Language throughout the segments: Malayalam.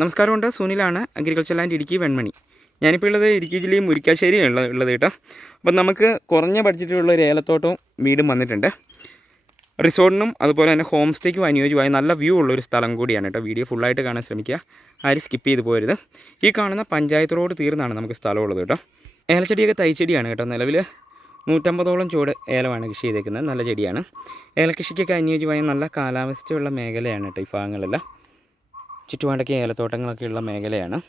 നമസ്കാരമുണ്ട്. സുനിലാണ് അഗ്രികൾച്ചർ ലാൻഡ് ഇടുക്കി വെൺമണി. ഞാനിപ്പോൾ ഉള്ളത് ഇടുക്കി ജില്ലയും മുരിക്കാശ്ശേരിയാണ് ഉള്ളത് കേട്ടോ. അപ്പം നമുക്ക് കുറഞ്ഞ ബഡ്ജറ്റിലുള്ള ഒരു ഏലത്തോട്ടവും വീടും വന്നിട്ടുണ്ട്. റിസോർട്ടിനും അതുപോലെ തന്നെ ഹോം സ്റ്റേക്കും അനുയോജ്യമായ നല്ല വ്യൂ ഉള്ളൊരു സ്ഥലം കൂടിയാണ് കേട്ടോ. വീഡിയോ ഫുള്ളായിട്ട് കാണാൻ ശ്രമിക്കുക. ആരും സ്കിപ്പ് ചെയ്ത് പോരുത്. ഈ കാണുന്ന പഞ്ചായത്ത് റോഡ് തീർന്നാണ് നമുക്ക് സ്ഥലമുള്ളത് കേട്ടോ. ഏലച്ചെടിയൊക്കെ തൈച്ചെടിയാണ് കേട്ടോ. നിലവിൽ നൂറ്റമ്പതോളം ചൂട് ഏലമാണ് കൃഷി ചെയ്തേക്കുന്നത്. നല്ല ചെടിയാണ്. ഏലകൃഷിക്കൊക്കെ അനുയോജ്യമായ നല്ല കാലാവസ്ഥയുള്ള മേഖലയാണ് കേട്ടോ ഈ ഭാഗങ്ങളെല്ലാം. ചുറ്റുപാടൊക്കെ ഏലത്തോട്ടങ്ങളൊക്കെയുള്ള മേഖലയാണ്.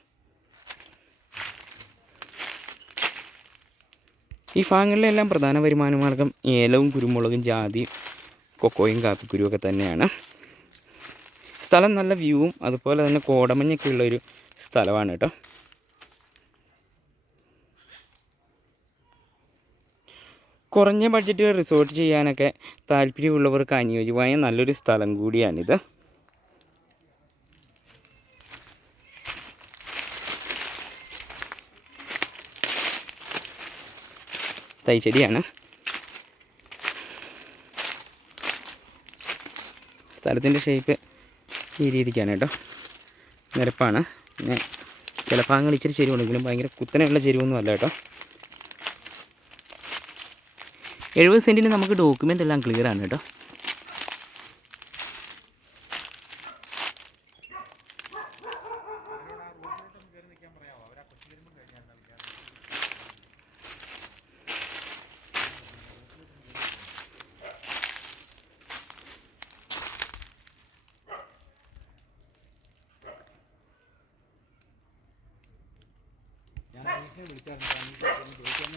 ഈ ഭാഗങ്ങളിലെല്ലാം പ്രധാന വരുമാന മാർഗം ഏലവും കുരുമുളകും ജാതി കൊക്കോയും കാപ്പിക്കുരുവും ഒക്കെ തന്നെയാണ്. സ്ഥലം നല്ല വ്യൂവും അതുപോലെ തന്നെ കോടമഞ്ഞൊക്കെ ഉള്ളൊരു സ്ഥലമാണ് കേട്ടോ. കുറഞ്ഞ ബഡ്ജറ്റിൽ റിസോർട്ട് ചെയ്യാനൊക്കെ താല്പര്യമുള്ളവർക്ക് അനുയോജ്യമായ നല്ലൊരു സ്ഥലം കൂടിയാണിത്. തൈച്ചെടിയാണ് സ്ഥലത്തിന്റെ ഷേപ്പ് ഈ രീതിക്കാണ് കേട്ടോ. നിരപ്പാണ്. പിന്നെ ചില ഭാഗങ്ങൾ ഇച്ചിരി ചെരുവുണ്ടെങ്കിലും ഭയങ്കര കുത്തനെയുള്ള ചെരുവൊന്നും അല്ല കേട്ടോ. എഴുപത് സെന്റിന് നമുക്ക് ഡോക്യുമെന്റ് എല്ലാം ക്ലിയർ ആണ് കേട്ടോ. ให้เหมือนกันตอนนี้ก็เป็นเดี๋ยวจะไม่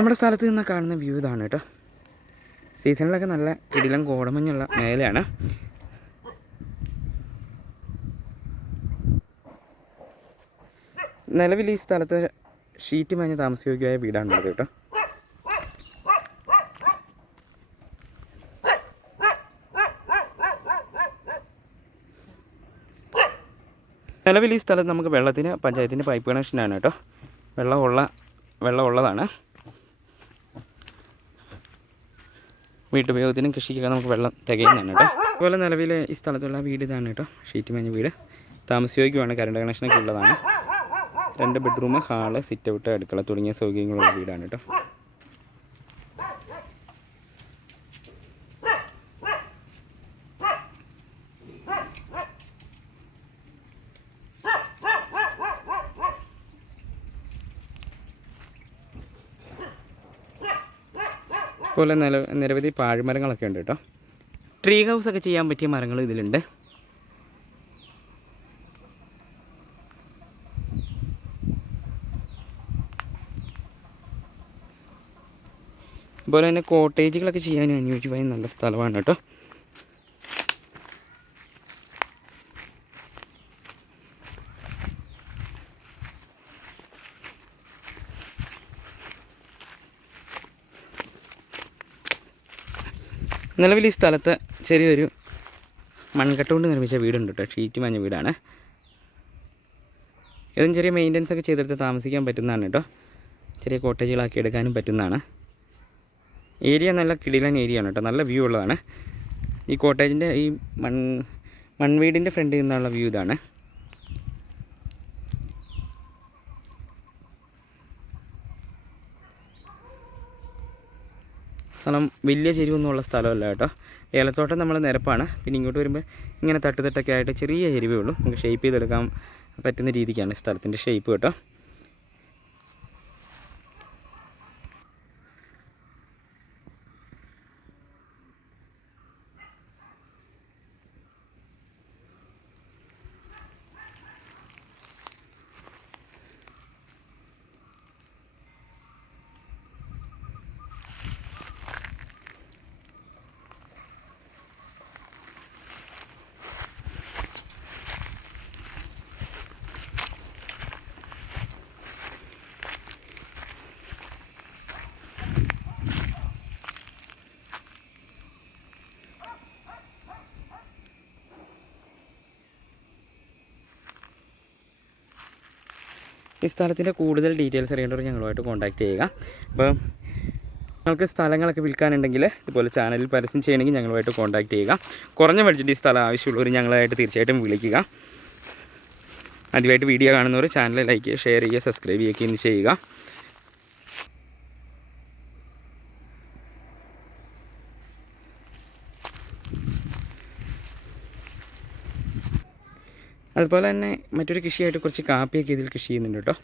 നമ്മുടെ സ്ഥലത്ത് നിന്ന് കാണുന്ന വ്യൂ ഇതാണ് കേട്ടോ. സീസണിലൊക്കെ നല്ല ഇടിലം കോടമഞ്ഞുള്ള മേലെയാണ് നിലവിൽ ഈ സ്ഥലത്ത് ഷീറ്റ് മഞ്ഞ് താമസയോഗ്യമായ വീടാണുള്ളത് കേട്ടോ. നിലവിൽ ഈ സ്ഥലത്ത് നമുക്ക് വെള്ളത്തിന് പഞ്ചായത്തിന്റെ പൈപ്പ് കണക്ഷനാണ് കേട്ടോ. വെള്ളമുള്ള വെള്ളമുള്ളതാണ്. വീട്ടുപയോഗത്തിനും കൃഷിക്കൊക്കെ നമുക്ക് വെള്ളം തികയുന്നതാണ് കേട്ടോ. അതുപോലെ നിലവിൽ ഈ സ്ഥലത്തുള്ള വീട് ഇതാണ് കേട്ടോ. ഷീറ്റ് മേഞ്ഞ വീട്. താമസയോഗ്യമാണ്. കറണ്ട് കണക്ഷനൊക്കെ ഉള്ളതാണ്. രണ്ട് ബെഡ്റൂം ഹാൾ സിറ്റ് ഔട്ട് അടുക്കള തുടങ്ങിയ സൗകര്യങ്ങളുള്ള വീടാണ് കേട്ടോ. അതുപോലെ നില നിരവധി പാഴ്മരങ്ങളൊക്കെ ഉണ്ട് കേട്ടോ. ട്രീ ഹൗസ് ഒക്കെ ചെയ്യാൻ പറ്റിയ മരങ്ങൾ ഇതിലുണ്ട്. അതുപോലെ തന്നെ കോട്ടേജുകളൊക്കെ ചെയ്യാൻ അനുയോജ്യമായ നല്ല സ്ഥലമാണ് കേട്ടോ. നിലവിൽ ഈ സ്ഥലത്ത് ചെറിയൊരു മൺകട്ട കൊണ്ട് നിർമ്മിച്ച വീടുണ്ട് കേട്ടോ. ഷീറ്റ് മഞ്ഞ വീടാണ്. ഇതും ചെറിയ മെയിന്റനൻസ് ഒക്കെ ചെയ്തെടുത്ത് താമസിക്കാൻ പറ്റുന്നതാണ് കേട്ടോ. ചെറിയ കോട്ടേജുകളാക്കി എടുക്കാനും പറ്റുന്നതാണ്. ഏരിയ നല്ല കിടിലൻ ഏരിയ ആണ് കേട്ടോ. നല്ല വ്യൂ ഉള്ളതാണ്. ഈ കോട്ടേജിന്റെ ഈ മൺ മൺവീടിന്റെ ഫ്രണ്ടിൽ നിന്നുള്ള വ്യൂ ഇതാണ്. സ്ഥലം വലിയ ചെരിവൊന്നുമുള്ള സ്ഥലമല്ല കേട്ടോ. ഏലത്തോട്ടം നമ്മൾ നിരപ്പാണ്. പിന്നെ ഇങ്ങോട്ട് വരുമ്പോൾ ഇങ്ങനെ തട്ട് തട്ടൊക്കെ ആയിട്ട് ചെറിയ ചെരിവേ ഉള്ളൂ. നമുക്ക് ഷേപ്പ് ചെയ്തെടുക്കാൻ പറ്റുന്ന രീതിക്കാണ് സ്ഥലത്തിന്റെ ഷേപ്പ് കേട്ടോ. ഈ സ്ഥലത്തിന്റെ കൂടുതൽ ഡീറ്റെയിൽസ് അറിയേണ്ടവർ ഞങ്ങളുമായിട്ട് കോൺടാക്റ്റ് ചെയ്യുക. അപ്പം നിങ്ങൾക്ക് സ്ഥലങ്ങളൊക്കെ വിൽക്കാനുണ്ടെങ്കിൽ ഇതുപോലെ ചാനലിൽ പരസ്യം ചെയ്യണമെങ്കിൽ ഞങ്ങളുമായിട്ട് കോൺടാക്റ്റ് ചെയ്യുക. കുറഞ്ഞ ബഡ്ജറ്റ് ഈ സ്ഥലം ആവശ്യമുള്ളവർ ഞങ്ങളായിട്ട് തീർച്ചയായിട്ടും വിളിക്കുക. ആദ്യമായിട്ട് വീഡിയോ കാണുന്നവർ ചാനൽ ലൈക്ക് ചെയ്യുക ഷെയർ ചെയ്യുക സബ്സ്ക്രൈബ് ചെയ്യുകയൊക്കെ ഇന്ന് ചെയ്യുക. അതുപോലെ തന്നെ മറ്റൊരു കൃഷിയായിട്ട് കുറച്ച് കാപ്പിയൊക്കെ ഇതിൽ കൃഷി ചെയ്യുന്നുണ്ട് കേട്ടോ.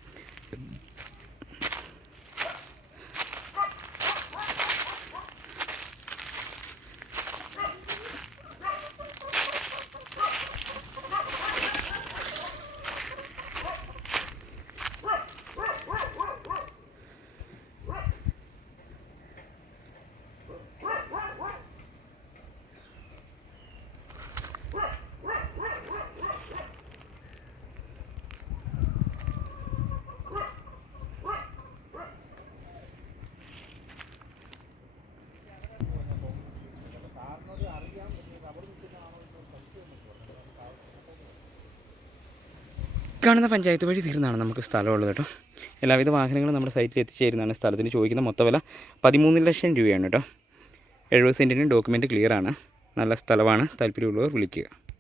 കാണുന്ന പഞ്ചായത്ത് വഴി തീർന്നാണ് നമുക്ക് സ്ഥലമുള്ളത് കേട്ടോ. എല്ലാവിധ വാഹനങ്ങളും നമ്മുടെ സൈറ്റിൽ എത്തിച്ചേരുന്നതാണ്. സ്ഥലത്തിന് ചോദിക്കുന്ന മൊത്ത വില പതിമൂന്ന് ലക്ഷം രൂപയാണ് കേട്ടോ. എഴുപത് സെന്റിന് ഡോക്യുമെന്റ് ക്ലിയറാണ് നല്ല സ്ഥലമാണ്. താല്പര്യമുള്ളവർ വിളിക്കുക.